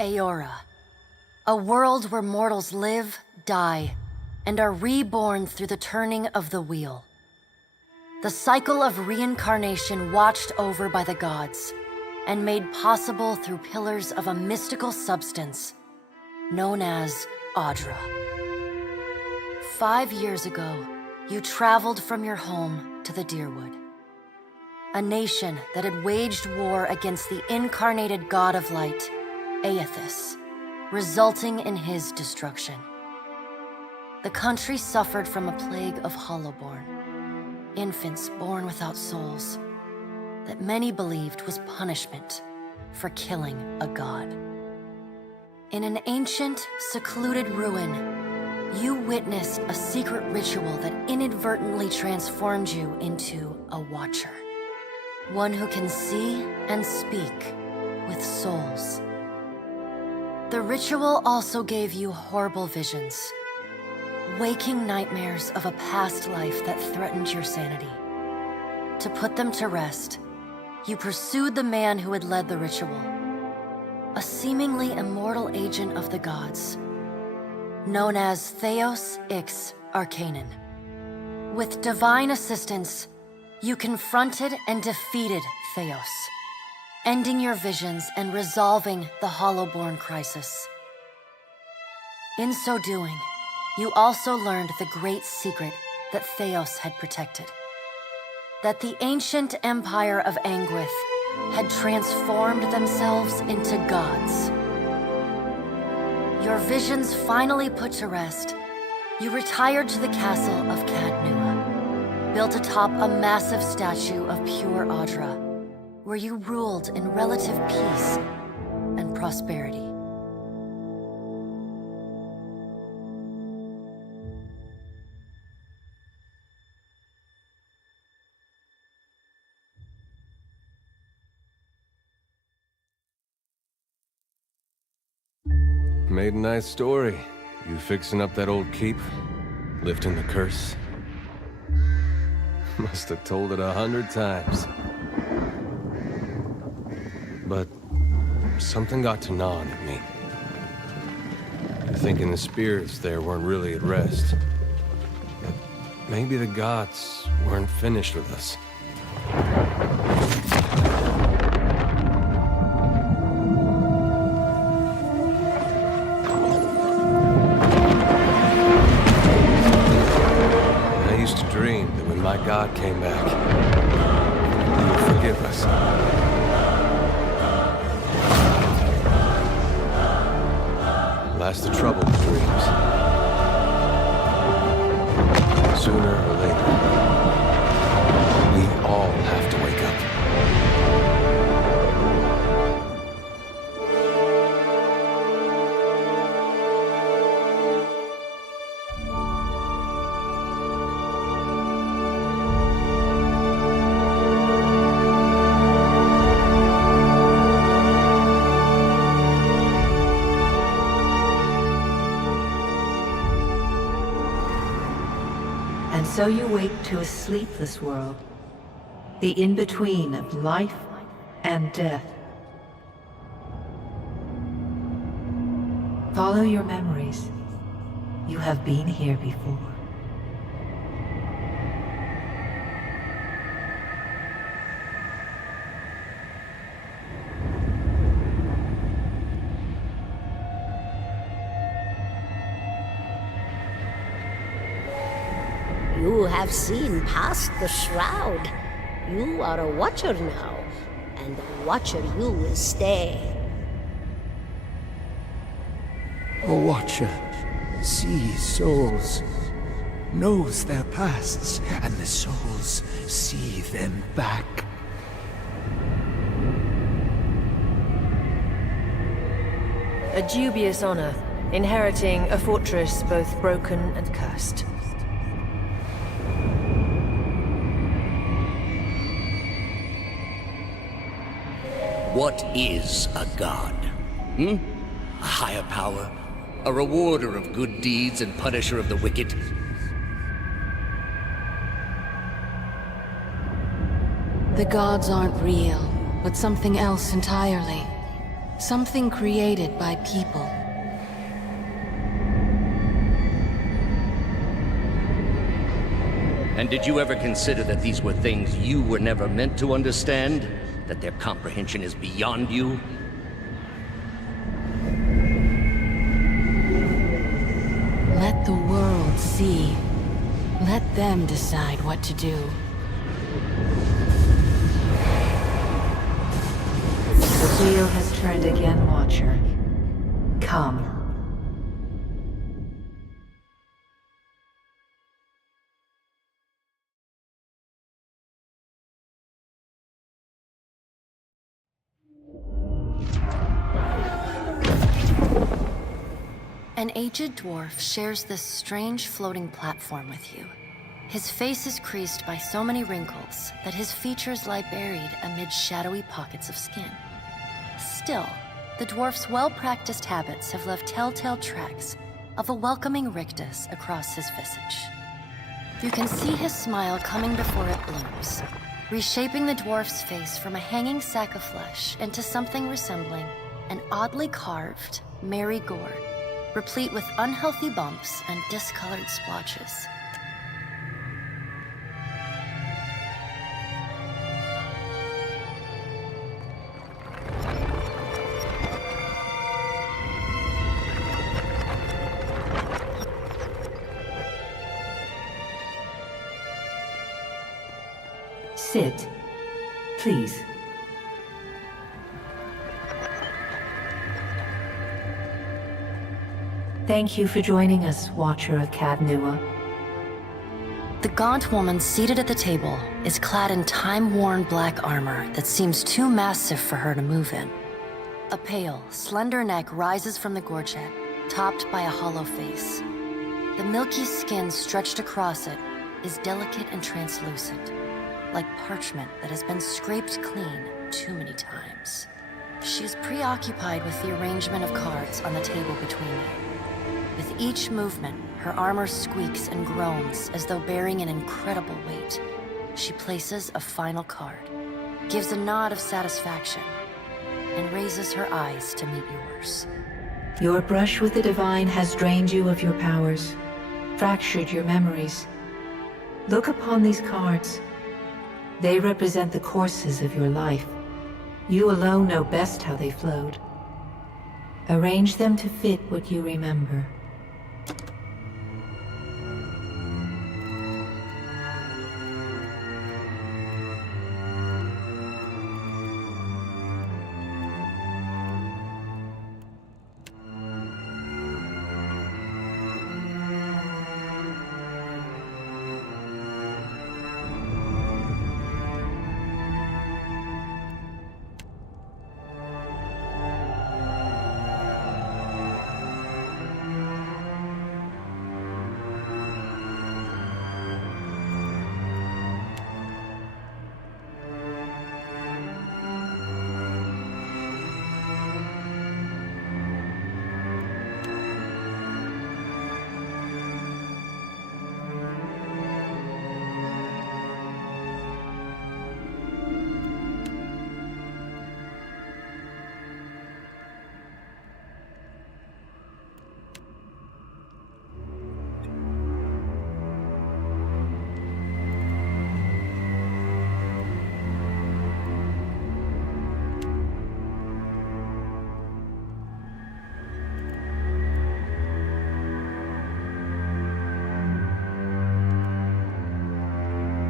Eora, a world where mortals live, die, and are reborn through the turning of the wheel. The cycle of reincarnation watched over by the gods, and made possible through pillars of a mystical substance known as Audra. 5 years ago, you traveled from your home to the Dyrwood, a nation that had waged war against the incarnated god of light, Aethys, resulting in his destruction. The country suffered from a plague of Hollowborn, infants born without souls, that many believed was punishment for killing a god. In an ancient, secluded ruin, you witnessed a secret ritual that inadvertently transformed you into a Watcher. One who can see and speak with souls. The ritual also gave you horrible visions, waking nightmares of a past life that threatened your sanity. To put them to rest, you pursued the man who had led the ritual, a seemingly immortal agent of the gods, known as Theos Ix Arcanon. With divine assistance, you confronted and defeated Theos, ending your visions and resolving the Hollowborn crisis. In so doing, you also learned the great secret that Theos had protected. That the ancient empire of Anguith had transformed themselves into gods. Your visions finally put to rest, you retired to the castle of Cadnua, built atop a massive statue of pure Audra, where you ruled in relative peace and prosperity. Made a nice story. You fixing up that old keep? Lifting the curse? Must have told it 100 times. But something got to gnawing at me. Thinking the spirits there weren't really at rest. But maybe the gods weren't finished with us. My God came back. He would forgive us. Last the trouble with dreams. Sooner or later, we all have to wake up. And so you wake to a sleepless world, the in-between of life and death. Follow your memories. You have been here before. You have seen past the shroud. You are a Watcher now, and a Watcher you will stay. A Watcher sees souls, knows their pasts, and the souls see them back. A dubious honor, inheriting a fortress both broken and cursed. What is a god? A higher power? A rewarder of good deeds and punisher of the wicked? The gods aren't real, but something else entirely. Something created by people. And did you ever consider that these were things you were never meant to understand? That their comprehension is beyond you? Let the world see. Let them decide what to do. The wheel has turned again, Watcher. Come. An aged dwarf shares this strange floating platform with you. His face is creased by so many wrinkles that his features lie buried amid shadowy pockets of skin. Still, the dwarf's well-practiced habits have left telltale tracks of a welcoming rictus across his visage. You can see his smile coming before it blooms, reshaping the dwarf's face from a hanging sack of flesh into something resembling an oddly carved, merry gourd, replete with unhealthy bumps and discolored splotches. Sit. Please. Thank you for joining us, Watcher of Cadnua. The gaunt woman seated at the table is clad in time-worn black armor that seems too massive for her to move in. A pale, slender neck rises from the gorget, topped by a hollow face. The milky skin stretched across it is delicate and translucent, like parchment that has been scraped clean too many times. She is preoccupied with the arrangement of cards on the table between you. With each movement, her armor squeaks and groans as though bearing an incredible weight. She places a final card, gives a nod of satisfaction, and raises her eyes to meet yours. Your brush with the divine has drained you of your powers, fractured your memories. Look upon these cards. They represent the courses of your life. You alone know best how they flowed. Arrange them to fit what you remember.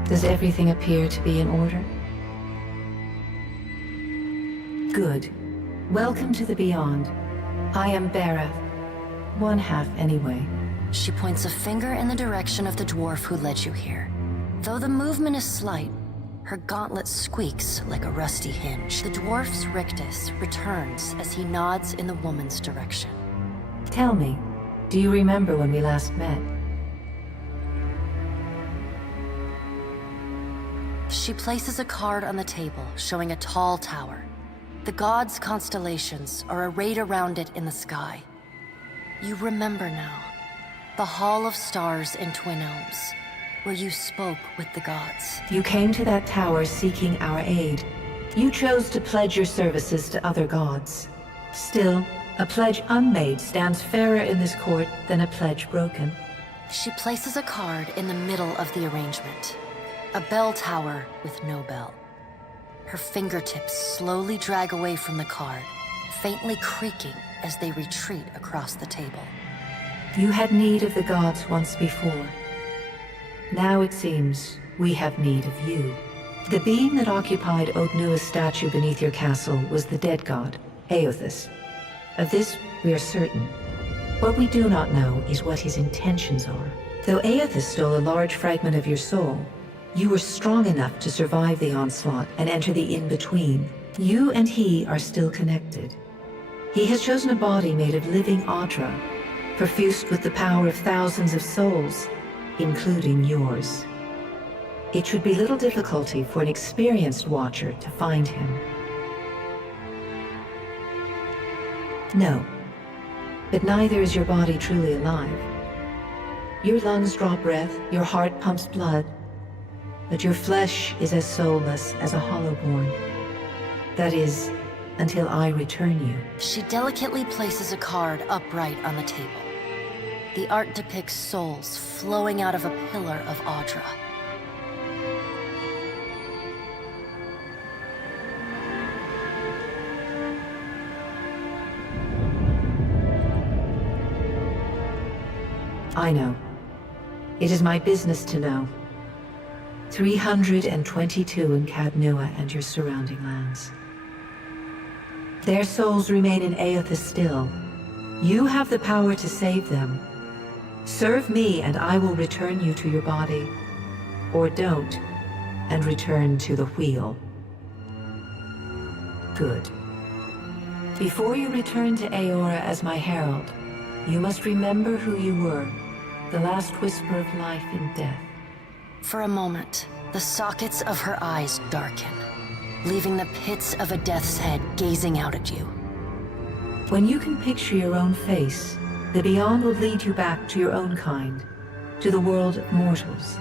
Does everything appear to be in order? Good. Welcome to the Beyond. I am Berath. One half, anyway. She points a finger in the direction of the dwarf who led you here. Though the movement is slight, her gauntlet squeaks like a rusty hinge. The dwarf's rictus returns as he nods in the woman's direction. Tell me, do you remember when we last met? She places a card on the table, showing a tall tower. The gods' constellations are arrayed around it in the sky. You remember now. The Hall of Stars in Twin Elms, where you spoke with the gods. You came to that tower seeking our aid. You chose to pledge your services to other gods. Still, a pledge unmade stands fairer in this court than a pledge broken. She places a card in the middle of the arrangement. A bell tower with no bell. Her fingertips slowly drag away from the card, faintly creaking as they retreat across the table. You had need of the gods once before. Now it seems we have need of you. The being that occupied Odnua's statue beneath your castle was the dead god, Aothus. Of this we are certain. What we do not know is what his intentions are. Though Aothus stole a large fragment of your soul, you were strong enough to survive the onslaught and enter the in-between. You and he are still connected. He has chosen a body made of living Audra, perfused with the power of thousands of souls, including yours. It should be little difficulty for an experienced watcher to find him. No, but neither is your body truly alive. Your lungs draw breath, your heart pumps blood, but your flesh is as soulless as a hollowborn. That is, until I return you. She delicately places a card upright on the table. The art depicts souls flowing out of a pillar of Audra. I know. It is my business to know. 322 in Cadnua and your surrounding lands. Their souls remain in Aothus still. You have the power to save them. Serve me and I will return you to your body. Or don't, and return to the wheel. Good. Before you return to Aora as my herald, you must remember who you were, the last whisper of life in death. For a moment, the sockets of her eyes darken, leaving the pits of a death's head gazing out at you. When you can picture your own face, the Beyond will lead you back to your own kind, to the world of mortals.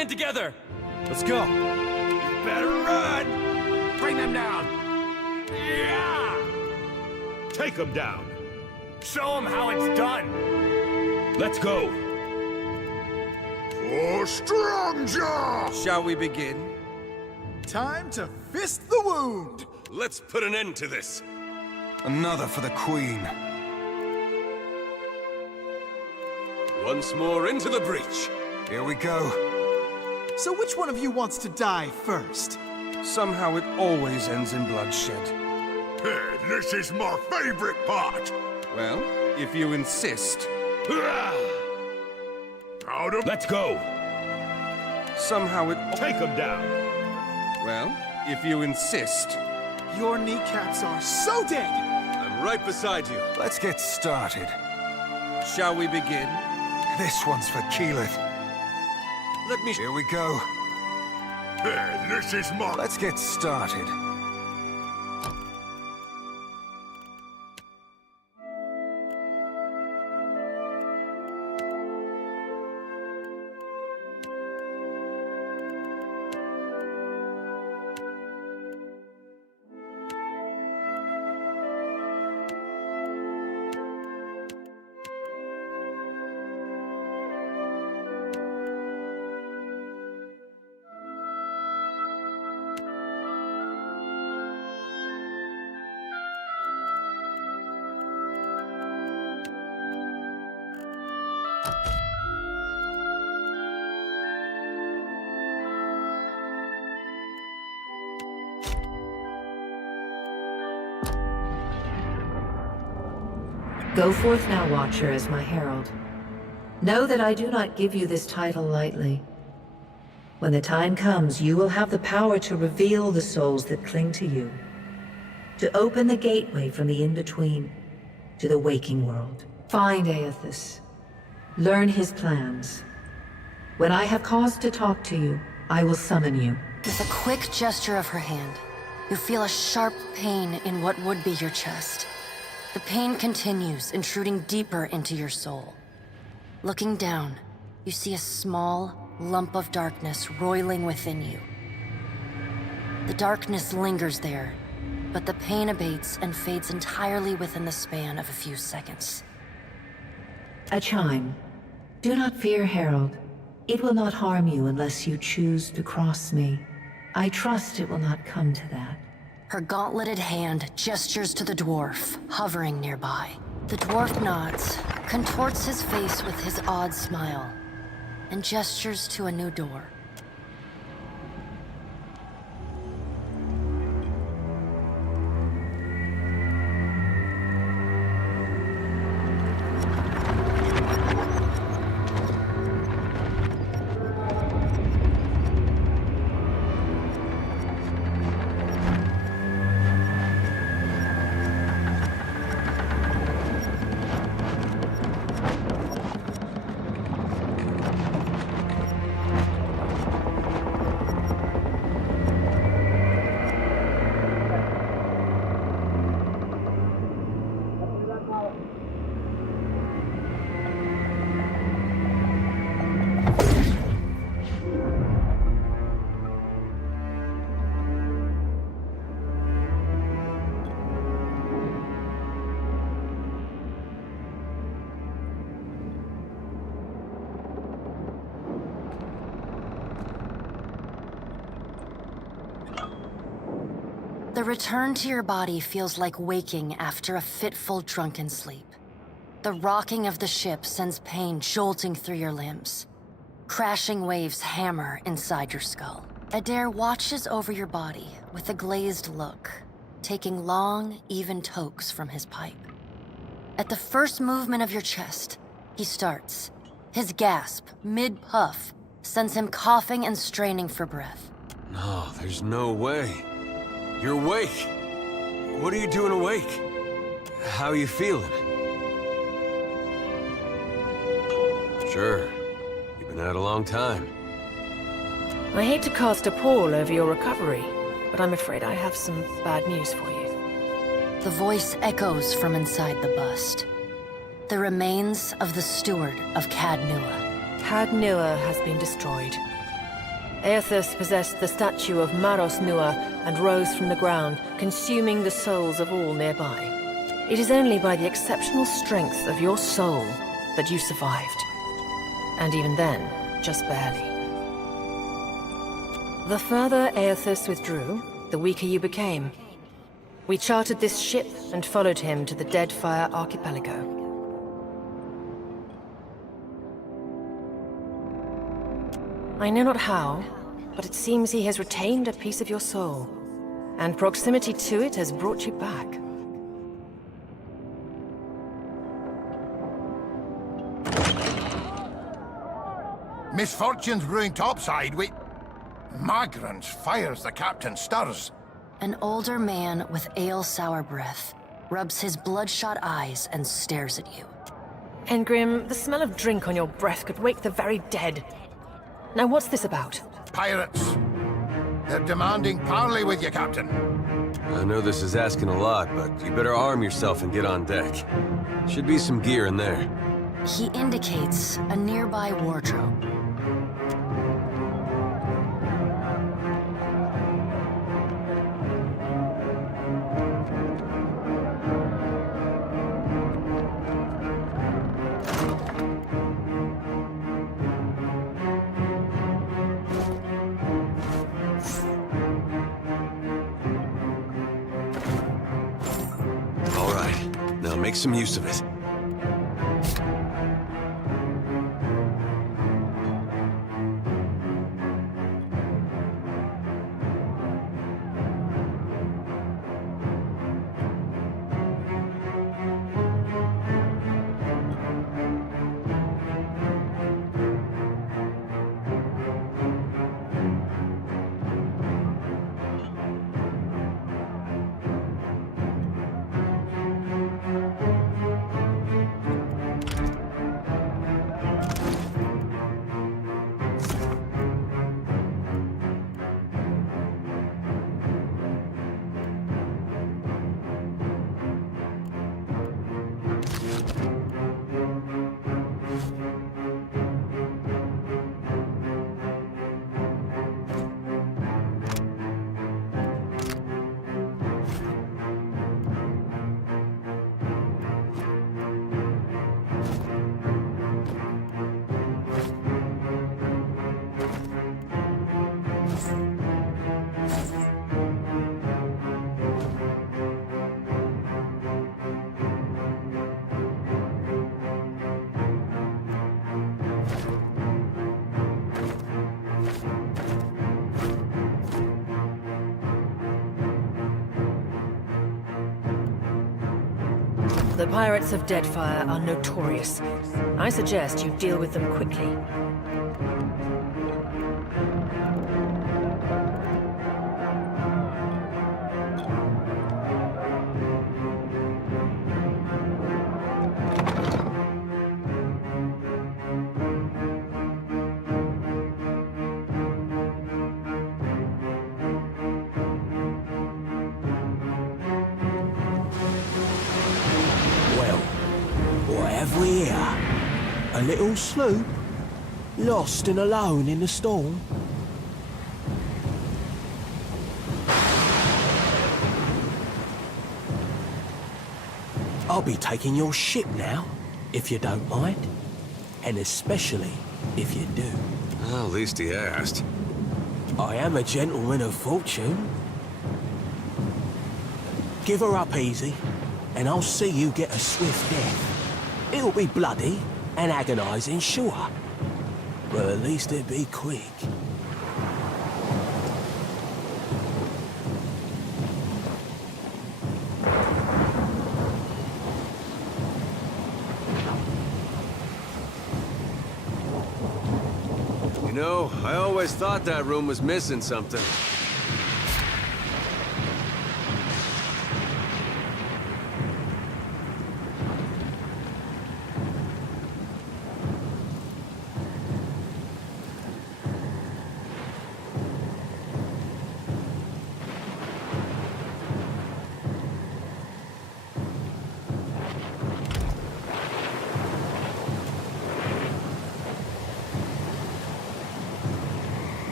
stand together! Let's go. Better run! Bring them down! Yeah! Take them down. Show them how it's done! Let's go. For Strongjaw! Shall we begin? Time to fist the wound! Let's put an end to this. Another for the Queen. Once more into the breach. Here we go. So which one of you wants to die first? Somehow it always ends in bloodshed. Hey, this is my favorite part! Well, if you insist. Out of... Let's go! Somehow it... Take them down! Well, if you insist. Your kneecaps are so dead! I'm right beside you. Let's get started. Shall we begin? This one's for Keyleth. Let me... Here we go. Hey, this is my... Let's get started. Go forth now, Watcher, as my herald. Know that I do not give you this title lightly. When the time comes, you will have the power to reveal the souls that cling to you, to open the gateway from the in-between to the waking world. Find Aethys. Learn his plans. When I have cause to talk to you, I will summon you. With a quick gesture of her hand, you feel a sharp pain in what would be your chest. The pain continues, intruding deeper into your soul. Looking down, you see a small lump of darkness roiling within you. The darkness lingers there, but the pain abates and fades entirely within the span of a few seconds. A chime. Do not fear, Herald. It will not harm you unless you choose to cross me. I trust it will not come to that. Her gauntleted hand gestures to the dwarf, hovering nearby. The dwarf nods, contorts his face with his odd smile, and gestures to a new door. The return to your body feels like waking after a fitful drunken sleep. The rocking of the ship sends pain jolting through your limbs. Crashing waves hammer inside your skull. Adair watches over your body with a glazed look, taking long, even tokes from his pipe. At the first movement of your chest, he starts. His gasp, mid-puff, sends him coughing and straining for breath. No, there's no way. You're awake. What are you doing awake? How are you feeling? Sure. You've been out a long time. I hate to cast a pall over your recovery, but I'm afraid I have some bad news for you. The voice echoes from inside the bust. The remains of the steward of Cad Nua. Cad Nua has been destroyed. Aethys possessed the statue of Maros Nua and rose from the ground, consuming the souls of all nearby. It is only by the exceptional strength of your soul that you survived. And even then, just barely. The further Aethys withdrew, the weaker you became. We chartered this ship and followed him to the Deadfire Archipelago. I know not how, but it seems he has retained a piece of your soul, and proximity to it has brought you back. Misfortune's brewing topside. Migrants fires the captain stirs. An older man with ale-sour breath rubs his bloodshot eyes and stares at you. Engrim, the smell of drink on your breath could wake the very dead. Now what's this about? Pirates. They're demanding parley with you, Captain. I know this is asking a lot, but you better arm yourself and get on deck. Should be some gear in there. He indicates a nearby wardrobe. All right, now make some use of it. The pirates of Deadfire are notorious. I suggest you deal with them quickly. What have we here? A little sloop? Lost and alone in the storm? I'll be taking your ship now, if you don't mind. And especially if you do. Well, at least he asked. I am a gentleman of fortune. Give her up easy, and I'll see you get a swift death. It'll be bloody and agonizing, sure. But at least it'll be quick. You know, I always thought that room was missing something.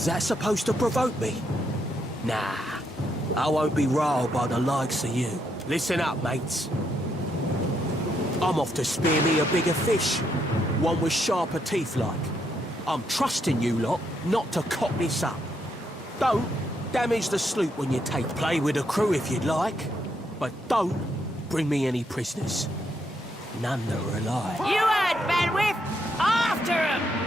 Is that supposed to provoke me? Nah, I won't be riled by the likes of you. Listen up, mates. I'm off to spear me a bigger fish. One with sharper teeth like. I'm trusting you lot not to cock this up. Don't damage the sloop when you take. Play with the crew if you'd like, but don't bring me any prisoners. None that are alive. You heard, Benwith! After him!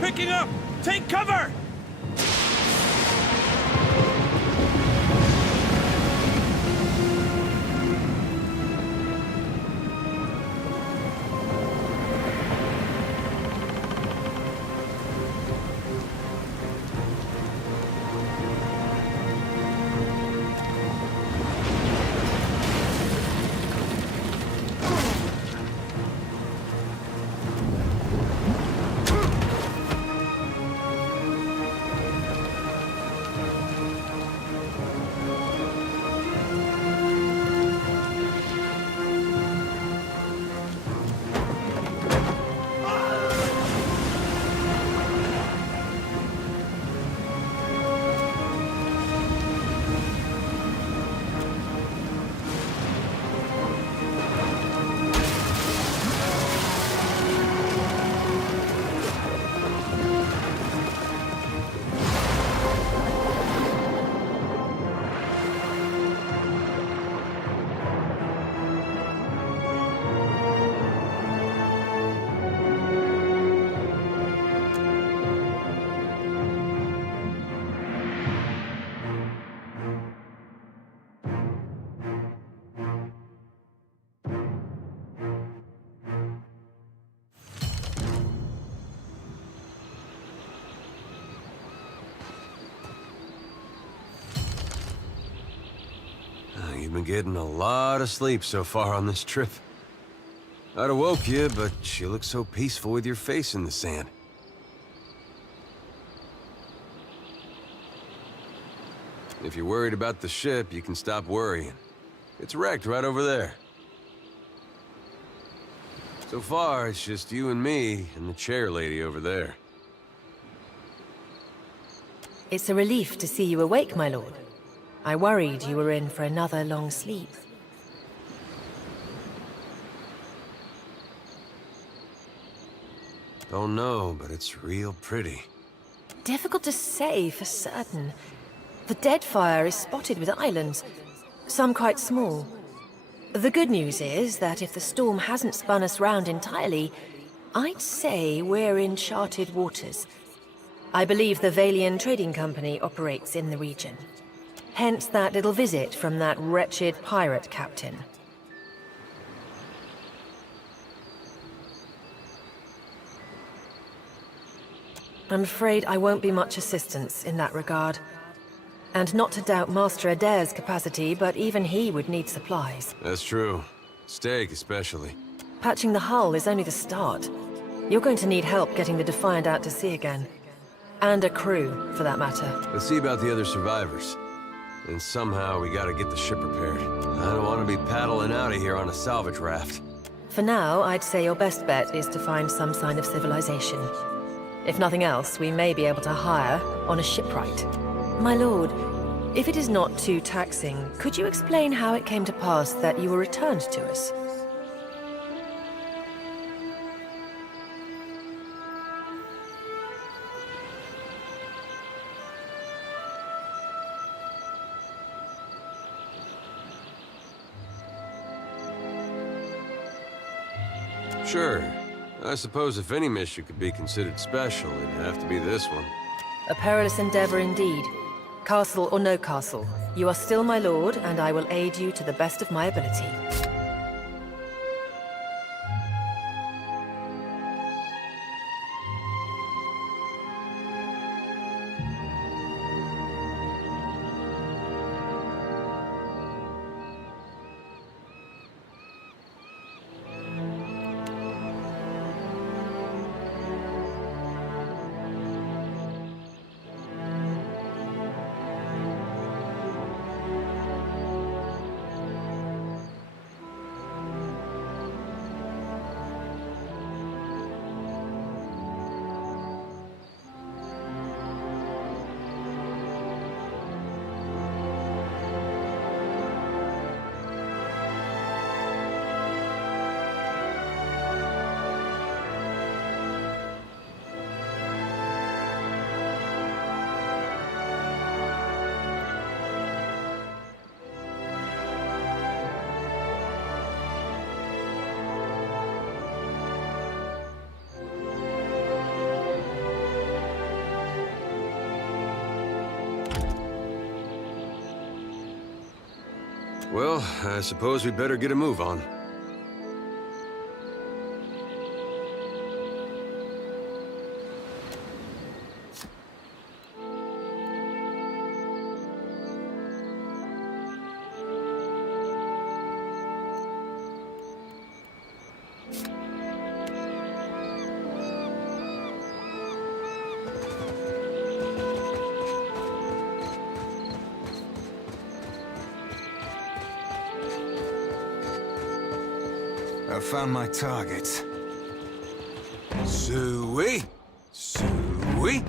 Picking up! Take cover! You've been getting a lot of sleep so far on this trip. I'd have woke you, but you look so peaceful with your face in the sand. If you're worried about the ship, you can stop worrying. It's wrecked right over there. So far, it's just you and me and the chair lady over there. It's a relief to see you awake, my lord. I worried you were in for another long sleep. Don't know, but it's real pretty. Difficult to say for certain. The Deadfire is spotted with islands, some quite small. The good news is that if the storm hasn't spun us round entirely, I'd say we're in charted waters. I believe the Valian Trading Company operates in the region. Hence that little visit from that wretched pirate captain. I'm afraid I won't be much assistance in that regard. And not to doubt Master Adair's capacity, but even he would need supplies. That's true. Steak, especially. Patching the hull is only the start. You're going to need help getting the Defiant out to sea again. And a crew, for that matter. Let's see about the other survivors. And somehow we gotta get the ship repaired. I don't want to be paddling out of here on a salvage raft. For now, I'd say your best bet is to find some sign of civilization. If nothing else, we may be able to hire on a shipwright. My lord, if it is not too taxing, could you explain how it came to pass that you were returned to us? Sure. I suppose if any mission could be considered special, it'd have to be this one. A perilous endeavor indeed. Castle or no castle, you are still my lord, and I will aid you to the best of my ability. Well, I suppose we better get a move on. I found my target. Sui! Sui!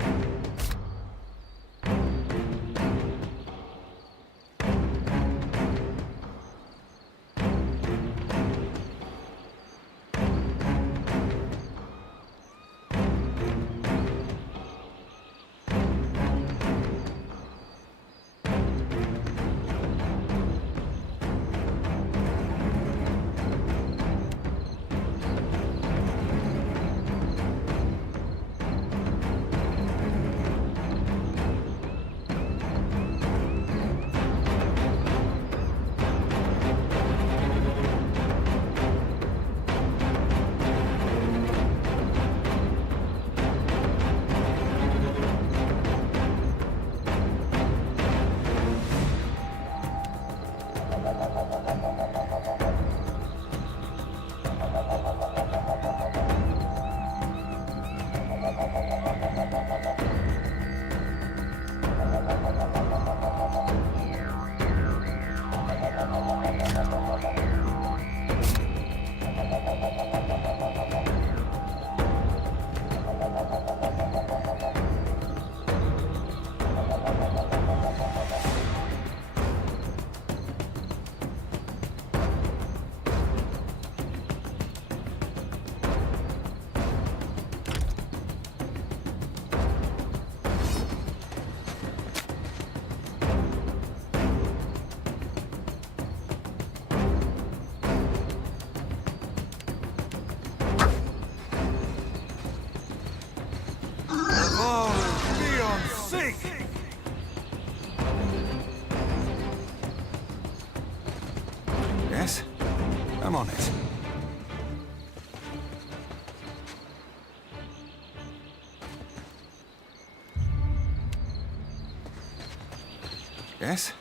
Yes?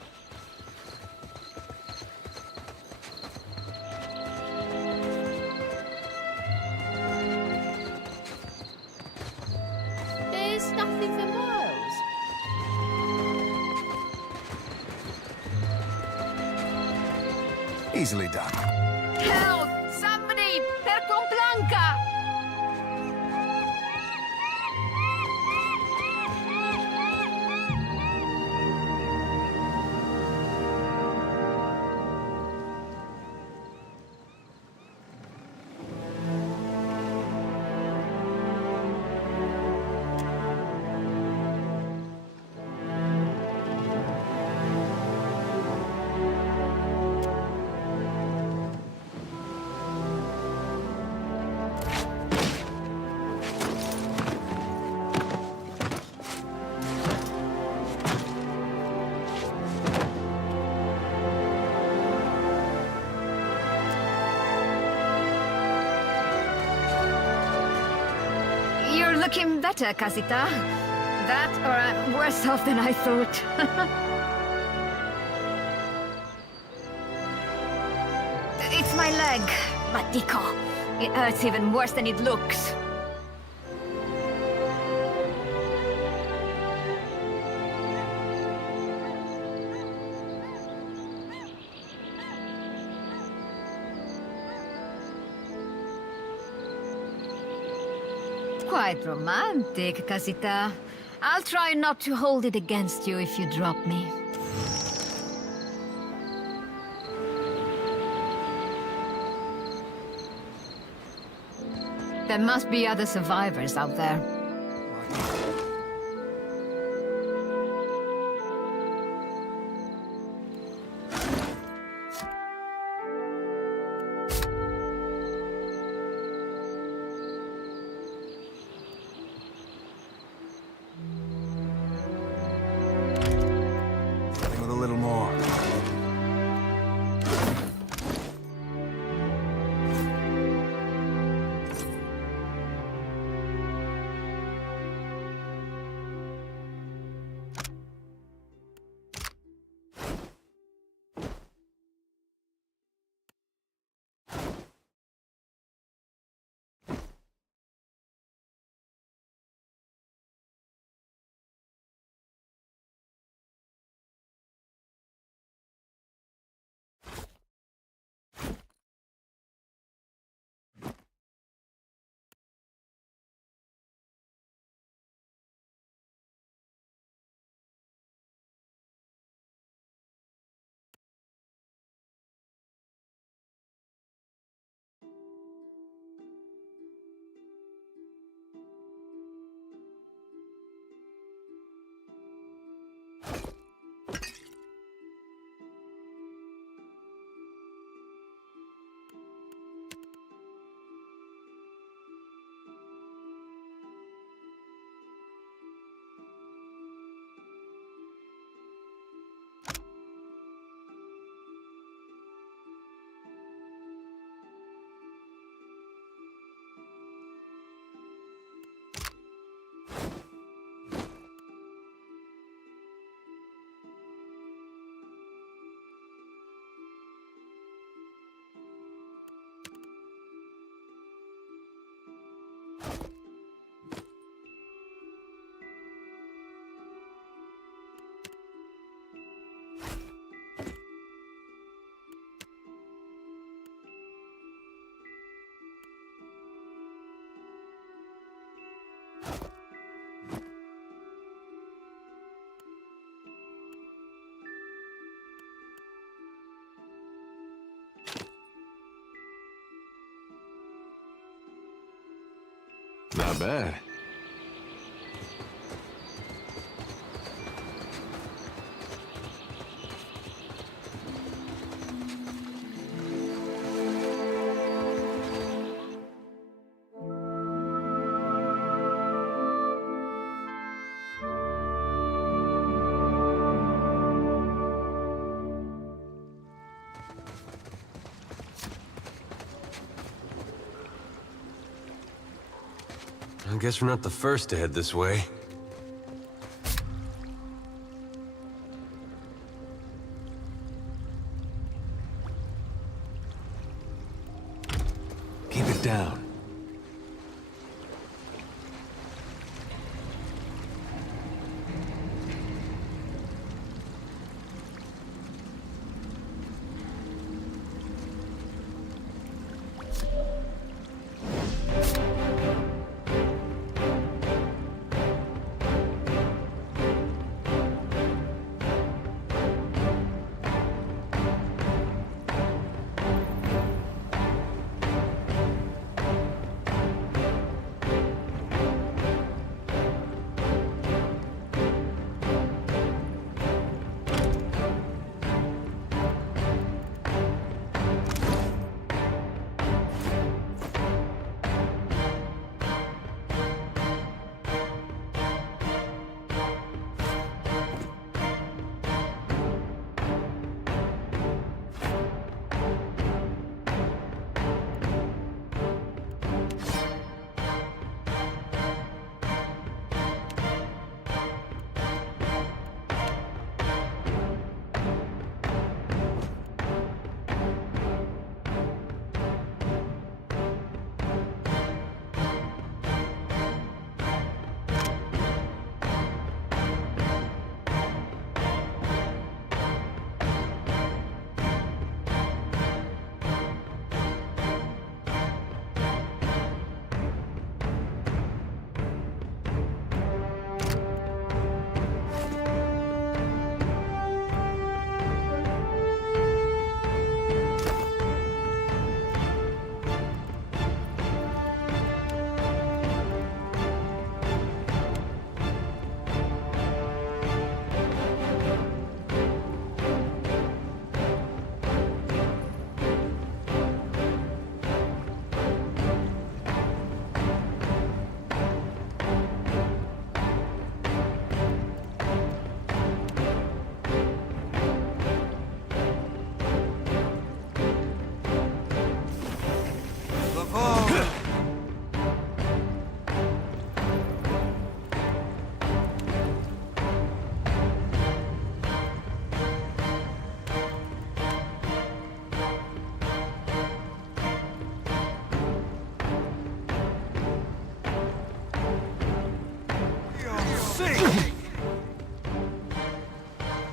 There's nothing for miles. Easily done. Help! Somebody! Per con Blanca! You're looking better, Casita. That, or I'm worse off than I thought. It's my leg, Matico. It hurts even worse than it looks. Quite romantic, Casita. I'll try not to hold it against you if you drop me. There must be other survivors out there. With a little more. Not bad. I guess we're not the first to head this way. back down.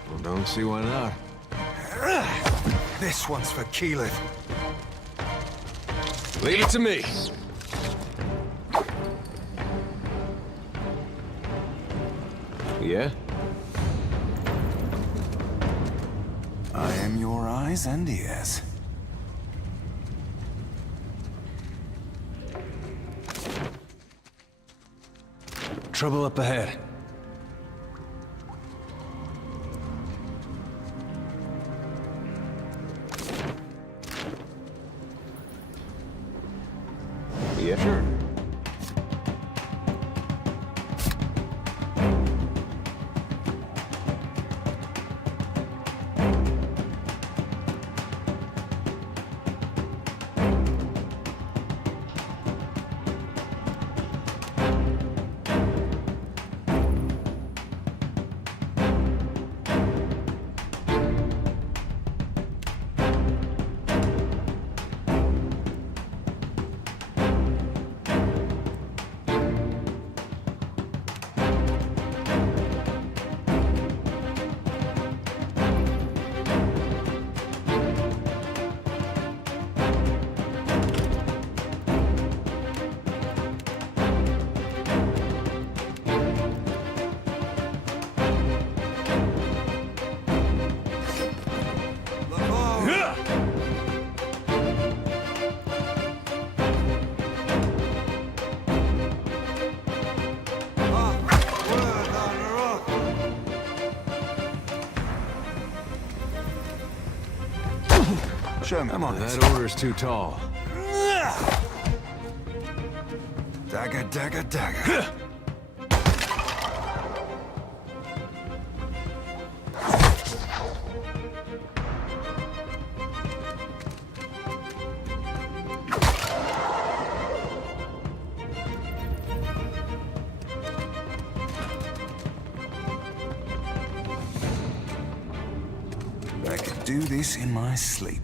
Well, don't see why not. This one's for Keyleth. Leave it to me. Yeah? I am your eyes and ears. Trouble up ahead. Yeah, sure. Show me. Come on, that order's too tall. Dagger, dagger, dagger. I could do this in my sleep.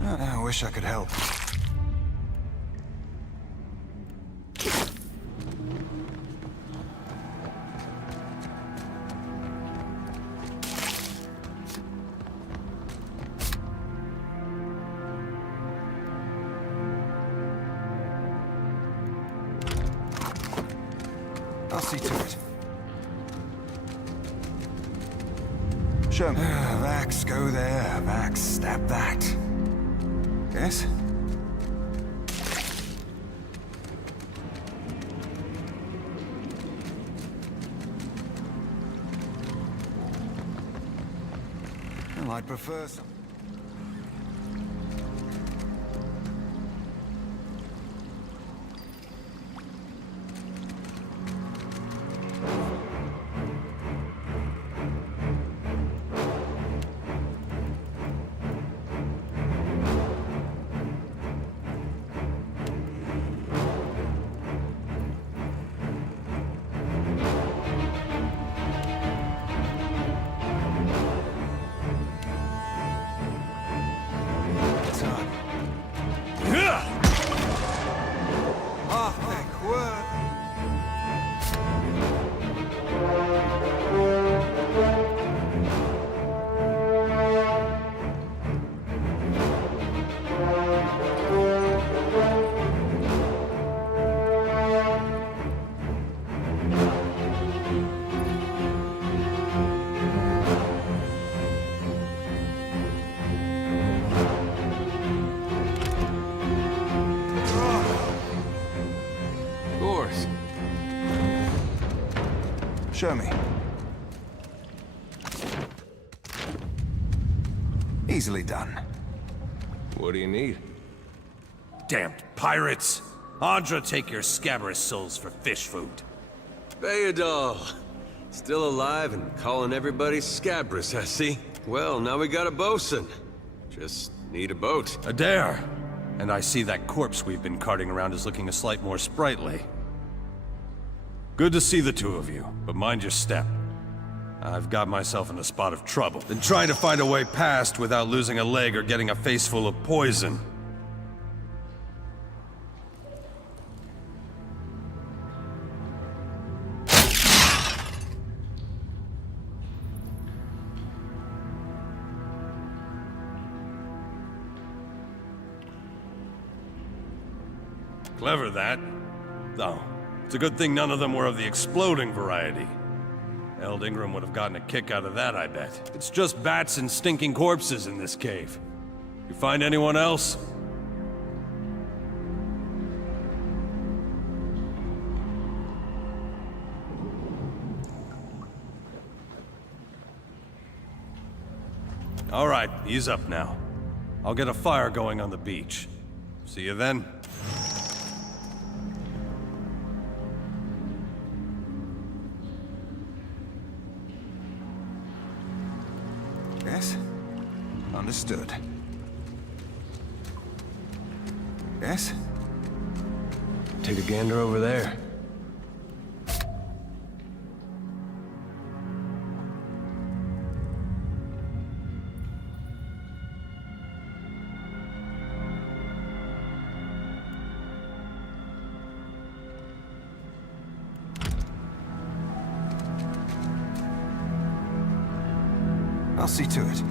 I wish I could help. I'll see to it. Show me. Vax, go there. Vax, stab that. Yes? Well, I'd prefer some. Show me. Easily done. What do you need? Damned pirates! Andra, take your scabrous souls for fish food. Bayadol! Still alive and calling everybody scabrous, I see. Well, now we got a bosun. Just need a boat. Adair! And I see that corpse we've been carting around is looking a slight more sprightly. Good to see the two of you, but mind your step. I've got myself in a spot of trouble. Been trying to find a way past without losing a leg or getting a face full of poison. Clever, that. Though, it's a good thing none of them were of the exploding variety. Eld Ingram would have gotten a kick out of that, I bet. It's just bats and stinking corpses in this cave. You find anyone else? All right, ease up now. I'll get a fire going on the beach. See you then. Yes? Understood. Yes? Take a gander over there. I'll see to it.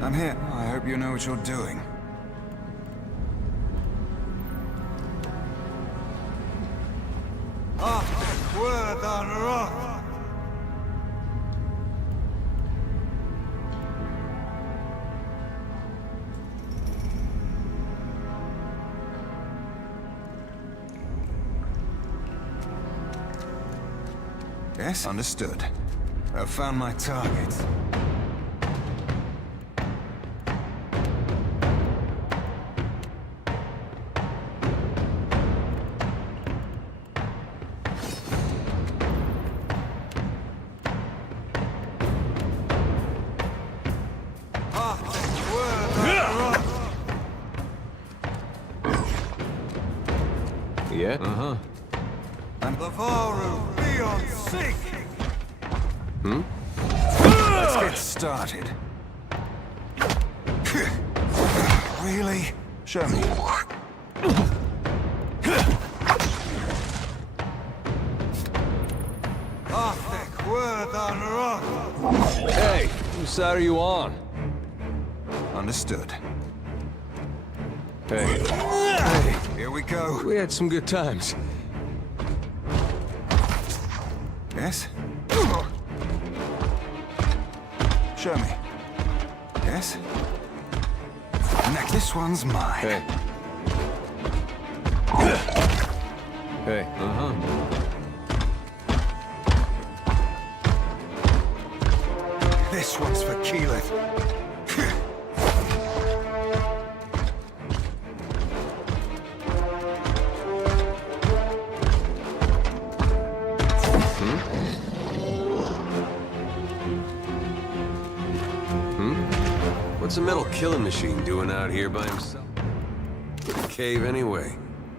I'm here. I hope you know what you're doing. Yes, understood. I've found my target. Yeah? Uh-huh. And Lavaru, be on sick! Let's get started. Really? Show me. Hey, whose side are you on? Understood. Hey. Hey, here we go. We had some good times. Yes? Show me. Yes? Next, this one's mine. Hey. Hey. This one's for Keyleth. What's a metal killing machine doing out here by himself? In a cave anyway,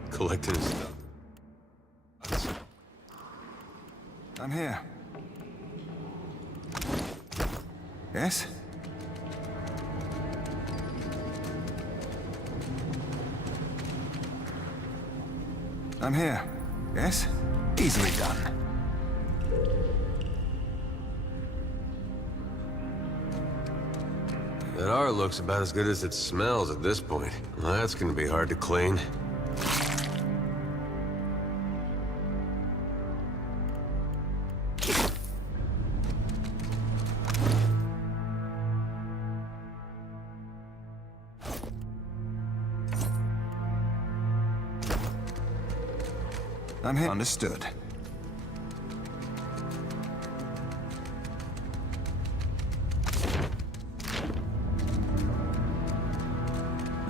collecting his stuff. I'm here. Yes? I'm here. Yes? Easily done. That art looks about as good as it smells at this point. Well, that's gonna be hard to clean. I'm here. Understood.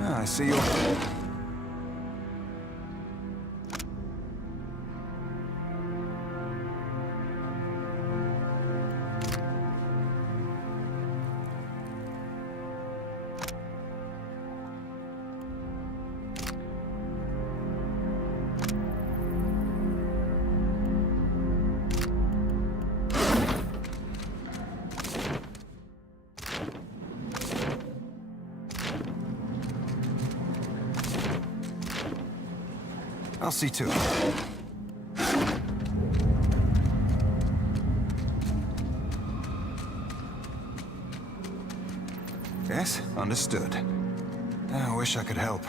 Ah, I see your... I'll see to it. Yes, understood. I wish I could help.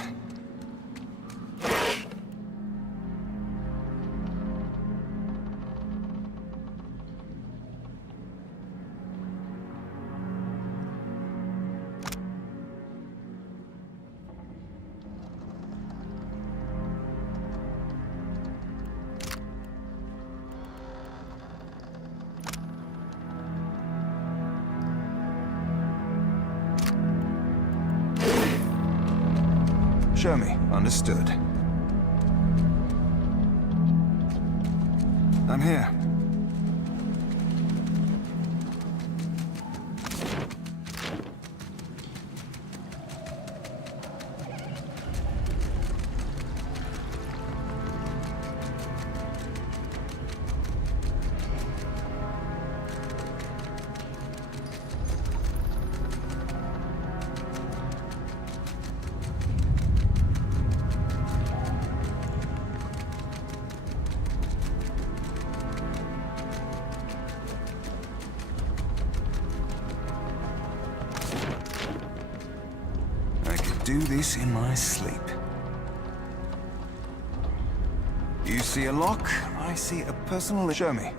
Show me. Understood. I'm here. Do this in my sleep. You see a lock, I see a personal... Show me.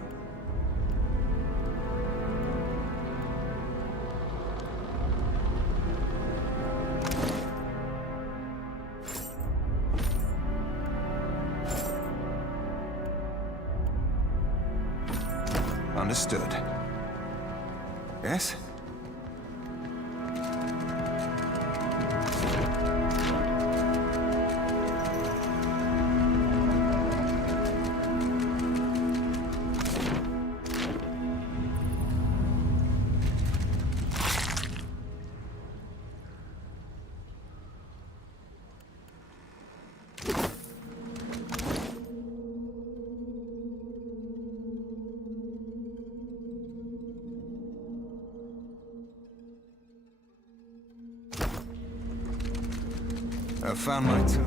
Understood. Yes? I found my tool.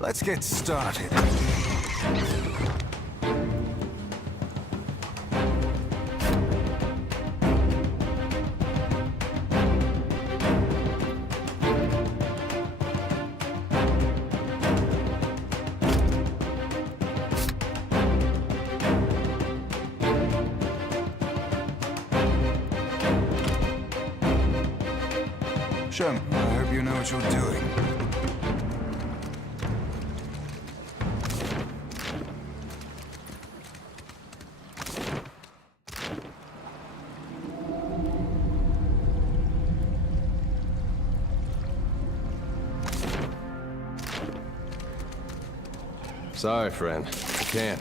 Let's get started. Shem, I hope you know what you're doing. Sorry, friend. I can't.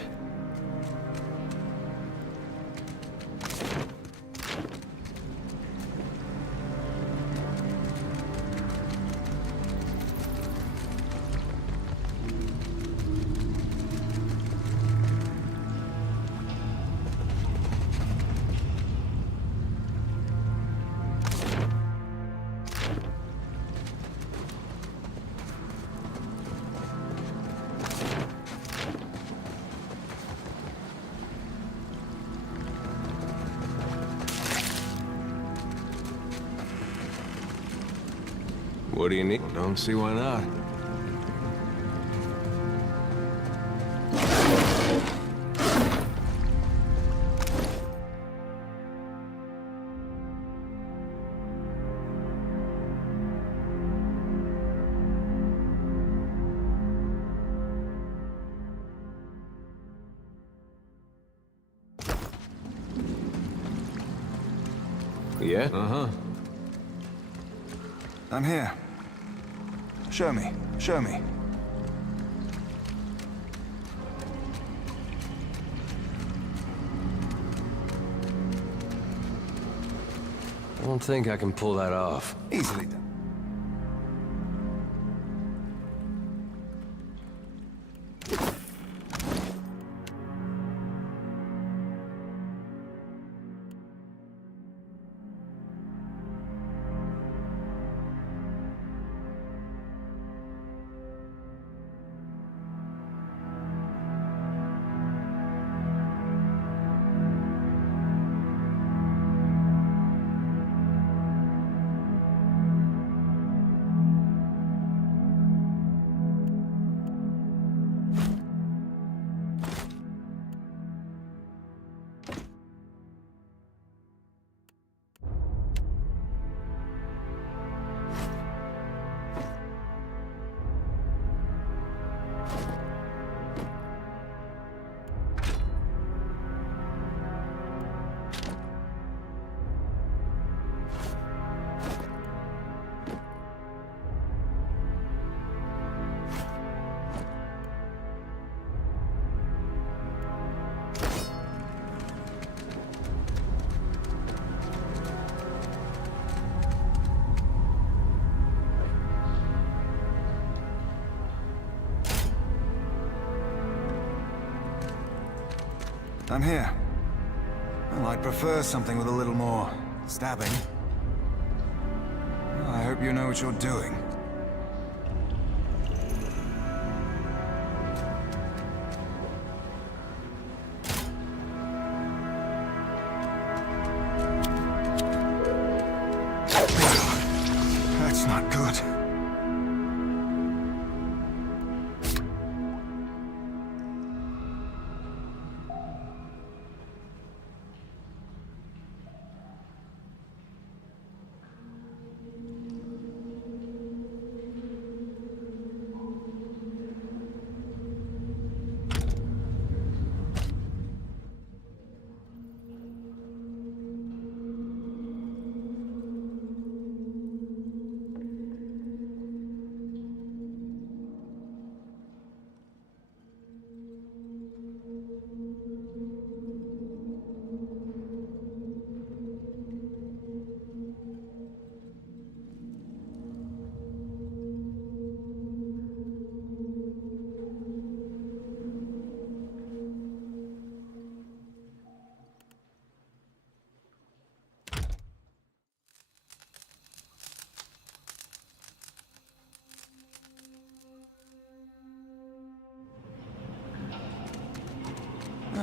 What do you need? Don't see why not. Yeah? Uh-huh. I'm here. Show me. Show me. I don't think I can pull that off. Easily done. I'm here. Well, I'd prefer something with a little more stabbing. Well, I hope you know what you're doing. That's not good.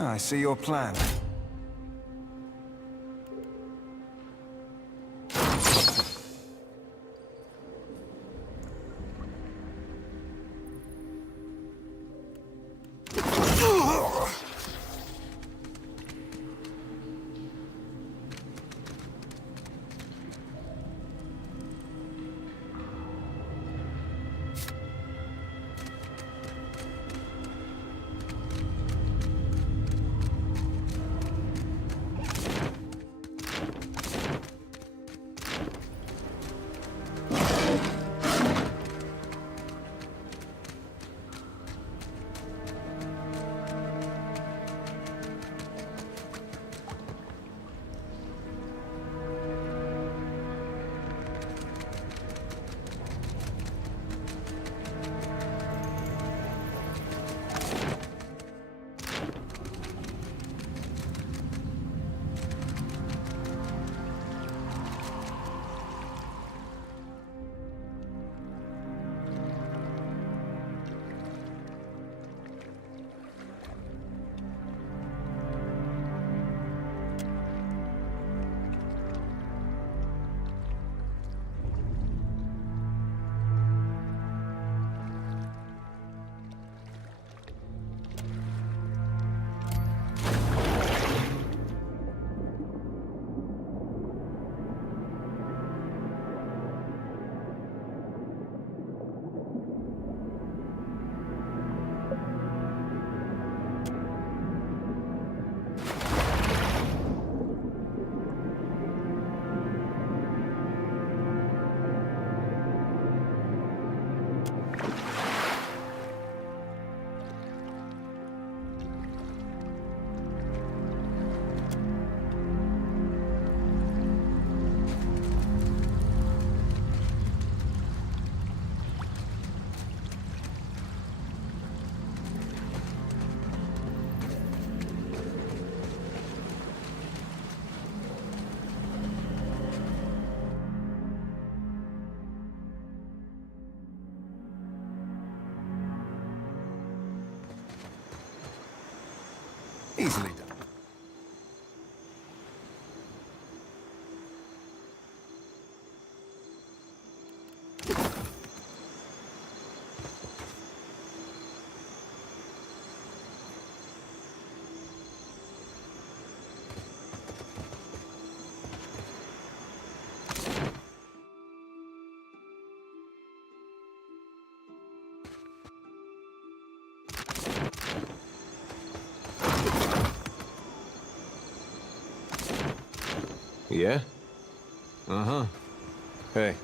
I see your plan. Easily done. Yeah? Uh-huh. Hey.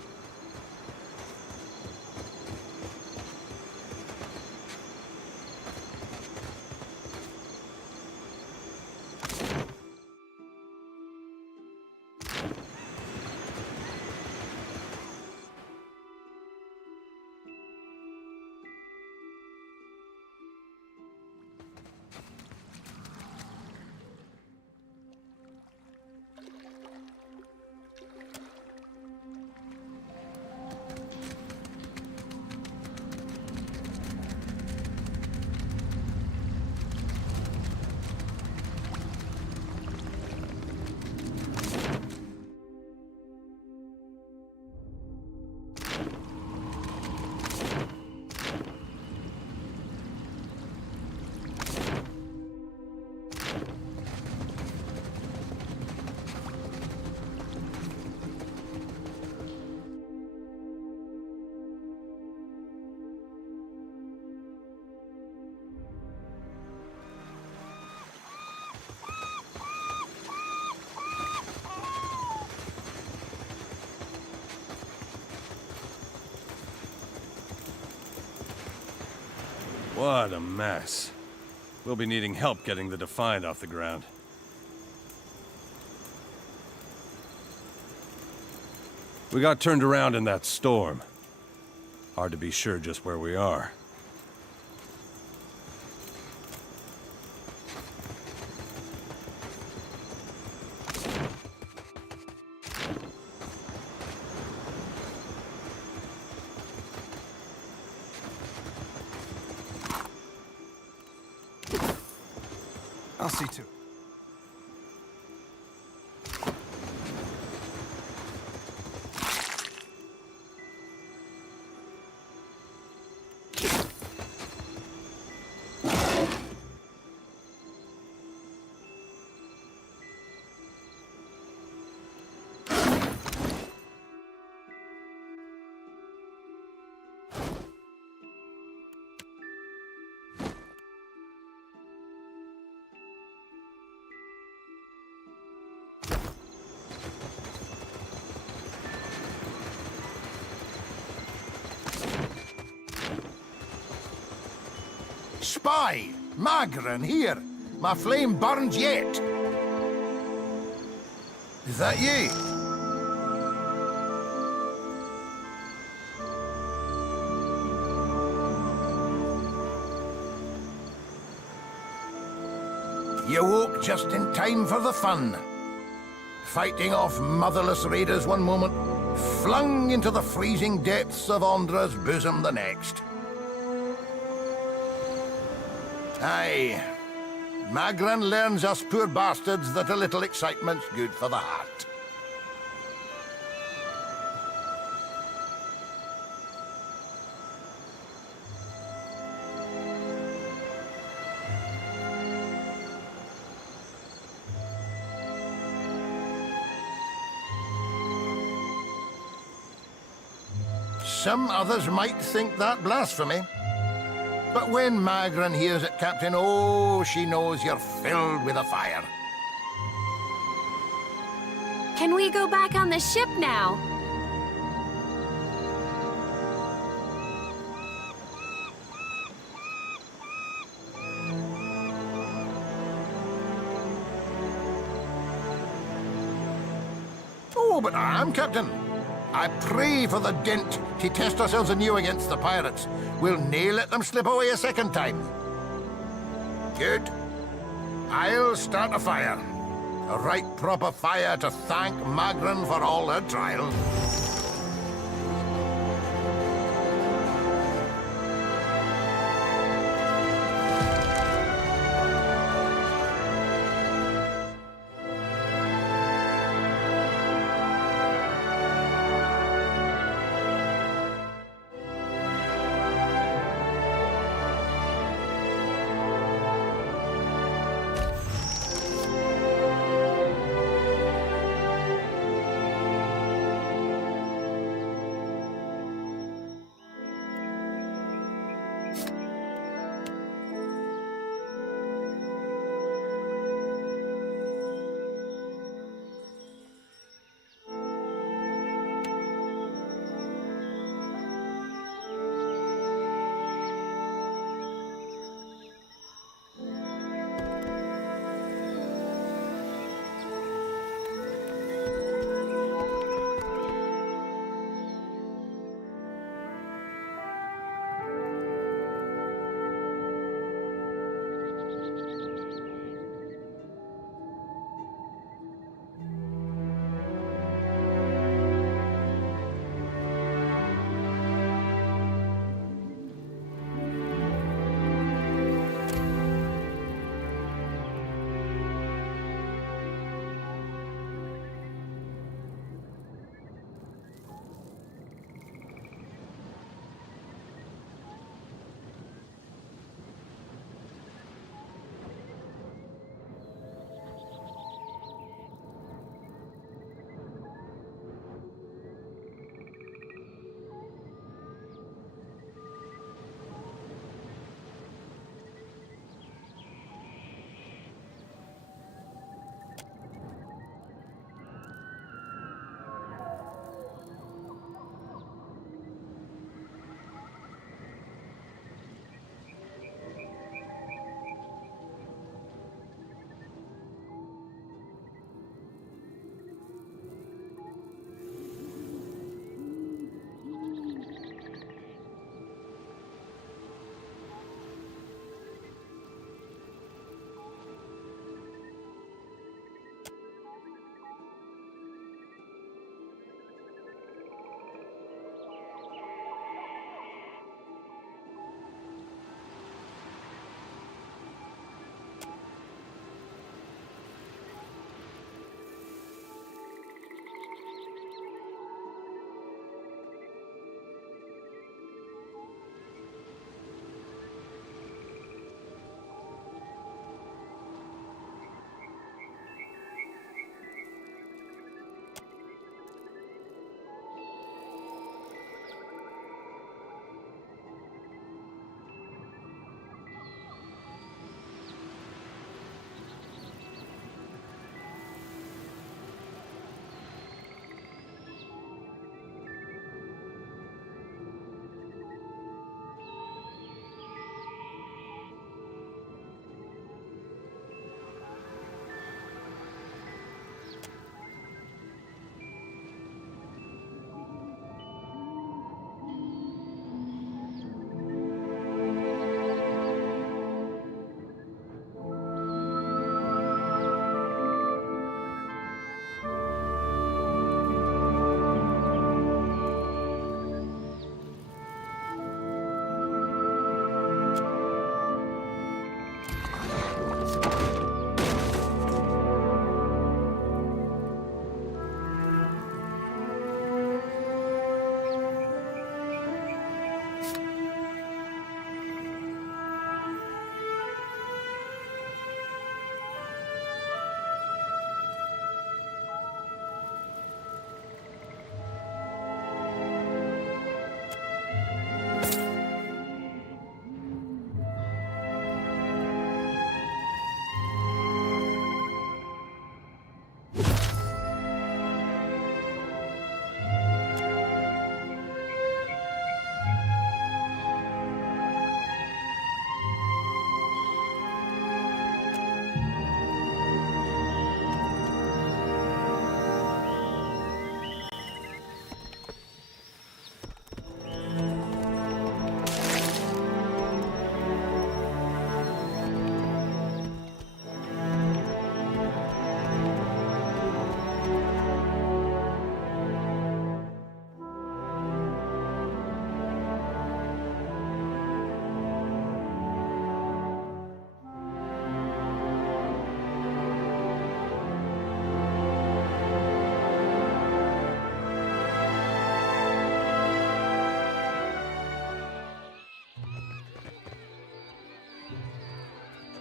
What a mess. We'll be needing help getting the Defiant off the ground. We got turned around in that storm. Hard to be sure just where we are. I'll see to it. Spy! Magran, here! My flame burns yet! Is that ye? You woke just in time for the fun. Fighting off motherless raiders one moment, flung into the freezing depths of Ondra's bosom the next. Aye. Magran learns us poor bastards that a little excitement's good for the heart. Some others might think that blasphemy. But when Magran hears it, Captain, oh, she knows you're filled with a fire. Can we go back on the ship now? Oh, but I am, Captain. I pray for the dint to test ourselves anew against the pirates. We'll nae let them slip away a second time. Good. I'll start a fire. A right proper fire to thank Magran for all her trials.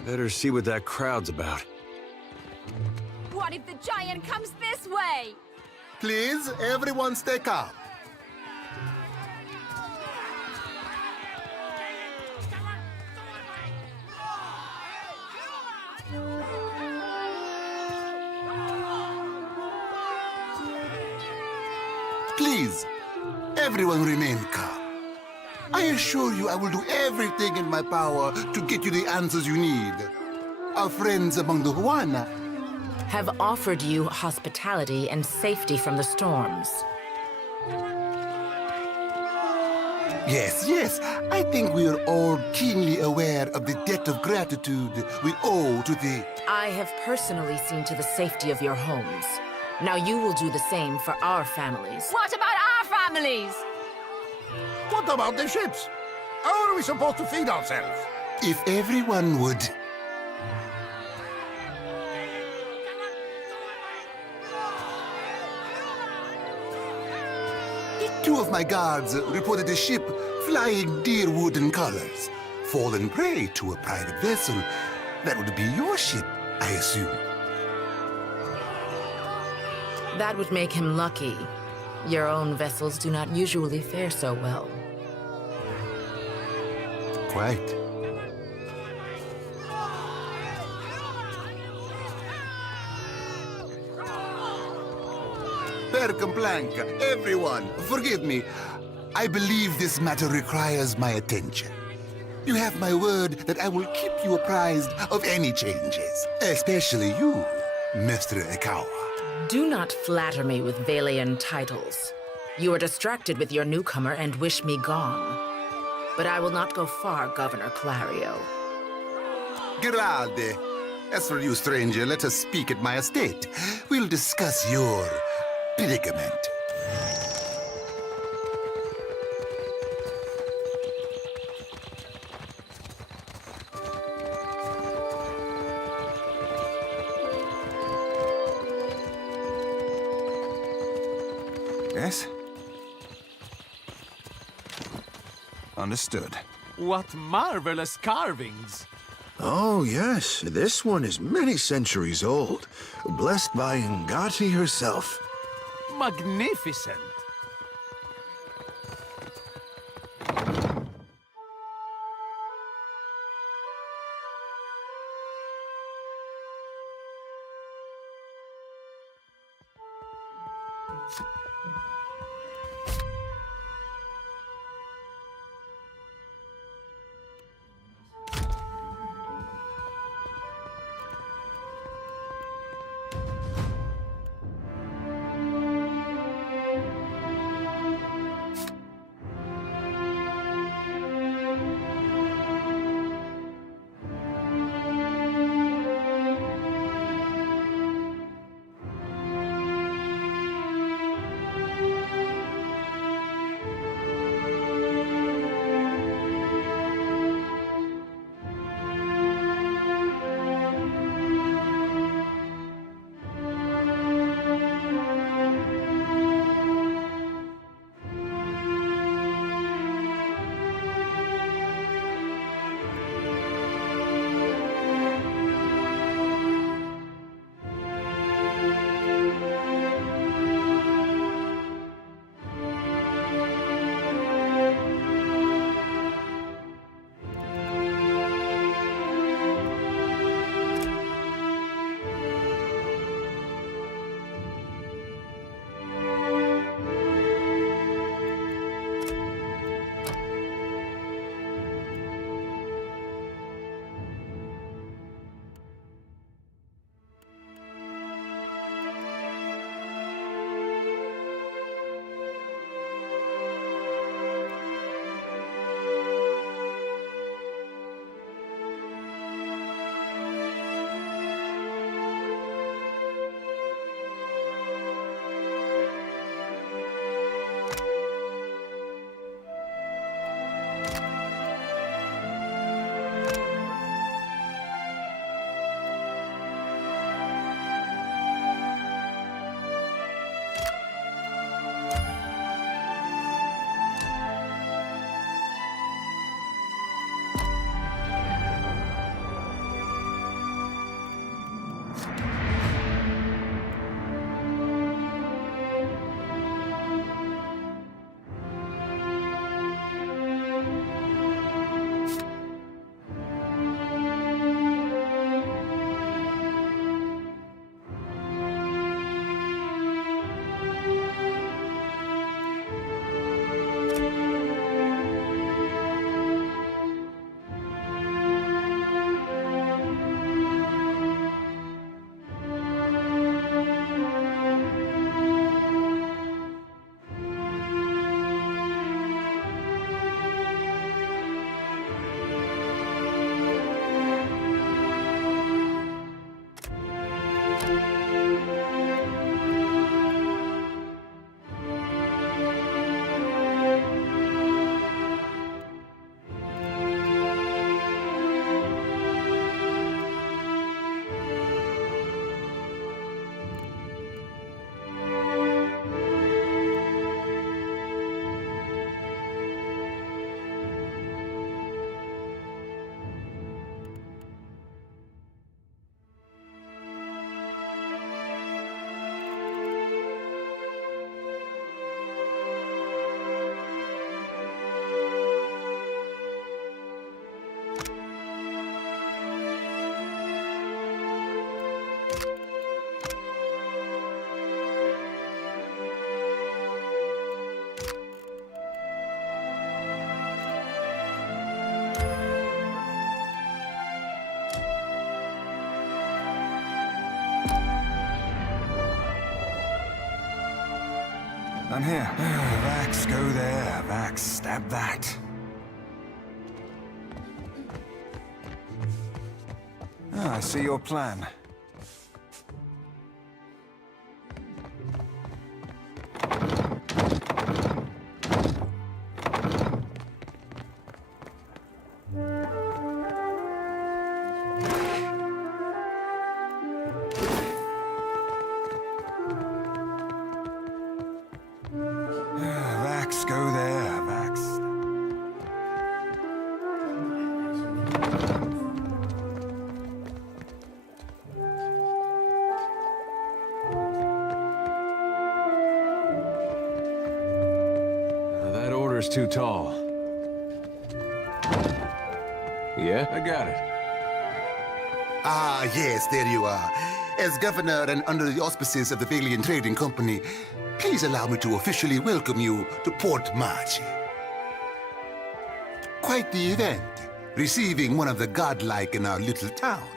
Better see what that crowd's about. What if the giant comes this way? Please, everyone stay calm. Please, everyone remain calm. I assure you I will do everything in my power to get you the answers you need. Our friends among the Huana Have offered you hospitality and safety from the storms. Yes, I think we are all keenly aware of the debt of gratitude we owe to the... I have personally seen to the safety of your homes. Now you will do the same for our families. What about our families? What about the ships? How are we supposed to feed ourselves? If everyone would... Two of my guards reported a ship flying deer wooden colors, fallen prey to a private vessel. That would be your ship, I assume. That would make him lucky. Your own vessels do not usually fare so well. Quite. Percamblanca, everyone, forgive me. I believe this matter requires my attention. You have my word that I will keep you apprised of any changes, especially you, Mr. Ikawa. Do not flatter me with Valian titles. You are distracted with your newcomer and wish me gone. But I will not go far, Governor Clario. Grande. As for you, stranger, let us speak at my estate. We'll discuss your predicament. Yes? Understood. What marvelous carvings! Oh, yes. This one is many centuries old. Blessed by Ngati herself. Magnificent! I'm here. Vax, go there. Vax, stab that. I see your plan. Vax, go there. Vax. That order's too tall. Yeah? I got it. Ah, yes, there you are. As governor and under the auspices of the Vailian Trading Company, please allow me to officially welcome you to Port March. Quite the event, receiving one of the godlike in our little town.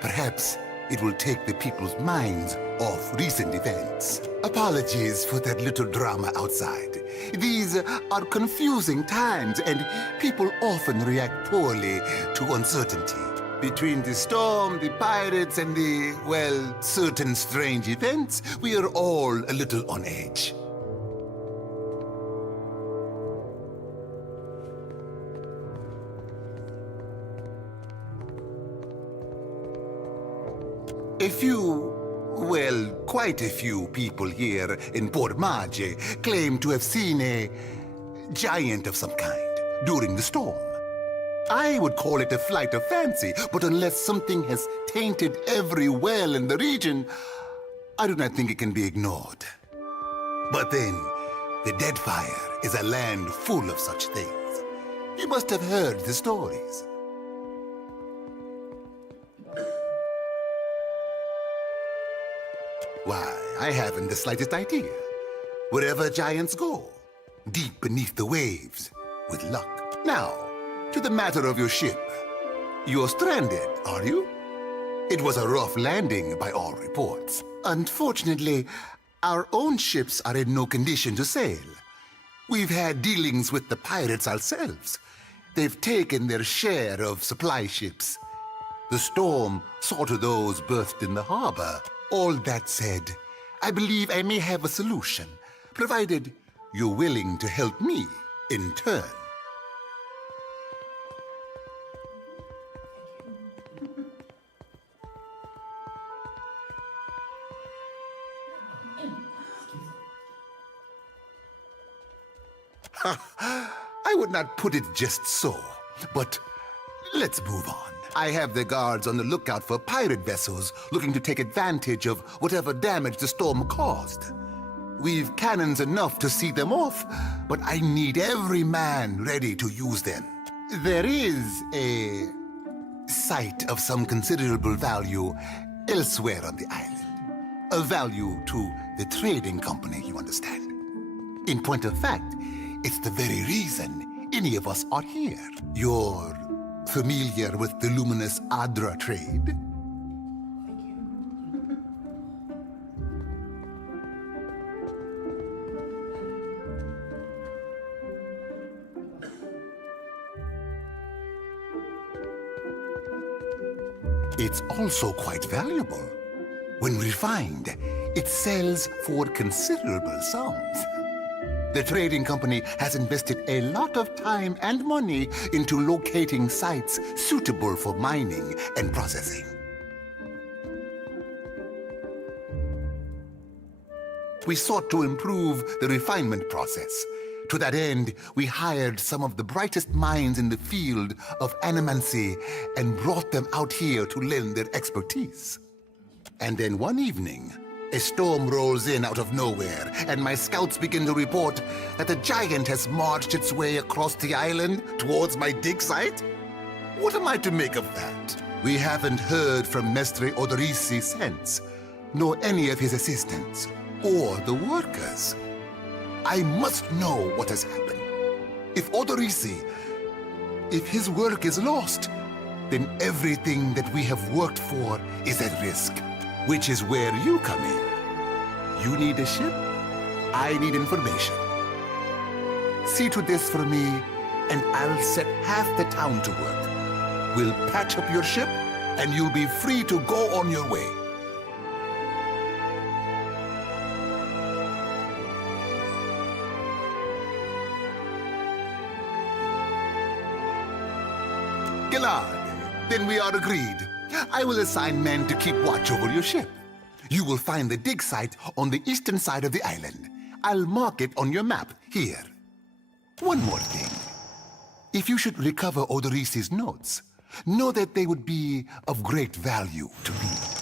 Perhaps it will take the people's minds off recent events. Apologies for that little drama outside. These are confusing times, and people often react poorly to uncertainty. Between the storm, the pirates, and the, well, certain strange events, we are all a little on edge. A few, well, quite a few people here in Port Marge claim to have seen a giant of some kind during the storm. I would call it a flight of fancy, but unless something has tainted every well in the region, I do not think it can be ignored. But then, the Deadfire is a land full of such things. You must have heard the stories. Why, I haven't the slightest idea. Wherever giants go, deep beneath the waves, with luck. Now, to the matter of your ship. You're stranded, are you? It was a rough landing by all reports. Unfortunately, our own ships are in no condition to sail. We've had dealings with the pirates ourselves. They've taken their share of supply ships. The storm saw to those berthed in the harbor. All that said, I believe I may have a solution, provided you're willing to help me in turn. I would not put it just so, but let's move on. I have the guards on the lookout for pirate vessels looking to take advantage of whatever damage the storm caused. We've cannons enough to see them off, but I need every man ready to use them. There is a site of some considerable value elsewhere on the island. A value to the trading company, you understand. In point of fact, it's the very reason any of us are here. You're familiar with the luminous Adra trade? It's also quite valuable. When refined, it sells for considerable sums. The trading company has invested a lot of time and money into locating sites suitable for mining and processing. We sought to improve the refinement process. To that end, we hired some of the brightest minds in the field of animancy and brought them out here to lend their expertise. And then one evening, a storm rolls in out of nowhere, and my scouts begin to report that a giant has marched its way across the island towards my dig site. What am I to make of that? We haven't heard from Mestre Odorisi since, nor any of his assistants, or the workers. I must know what has happened. If Odorisi, if his work is lost, then everything that we have worked for is at risk. Which is where you come in. You need a ship? I need information. See to this for me, and I'll set half the town to work. We'll patch up your ship, and you'll be free to go on your way. Gilad, then we are agreed. I will assign men to keep watch over your ship. You will find the dig site on the eastern side of the island. I'll mark it on your map here. One more thing. If you should recover Odoris's notes, know that they would be of great value to me.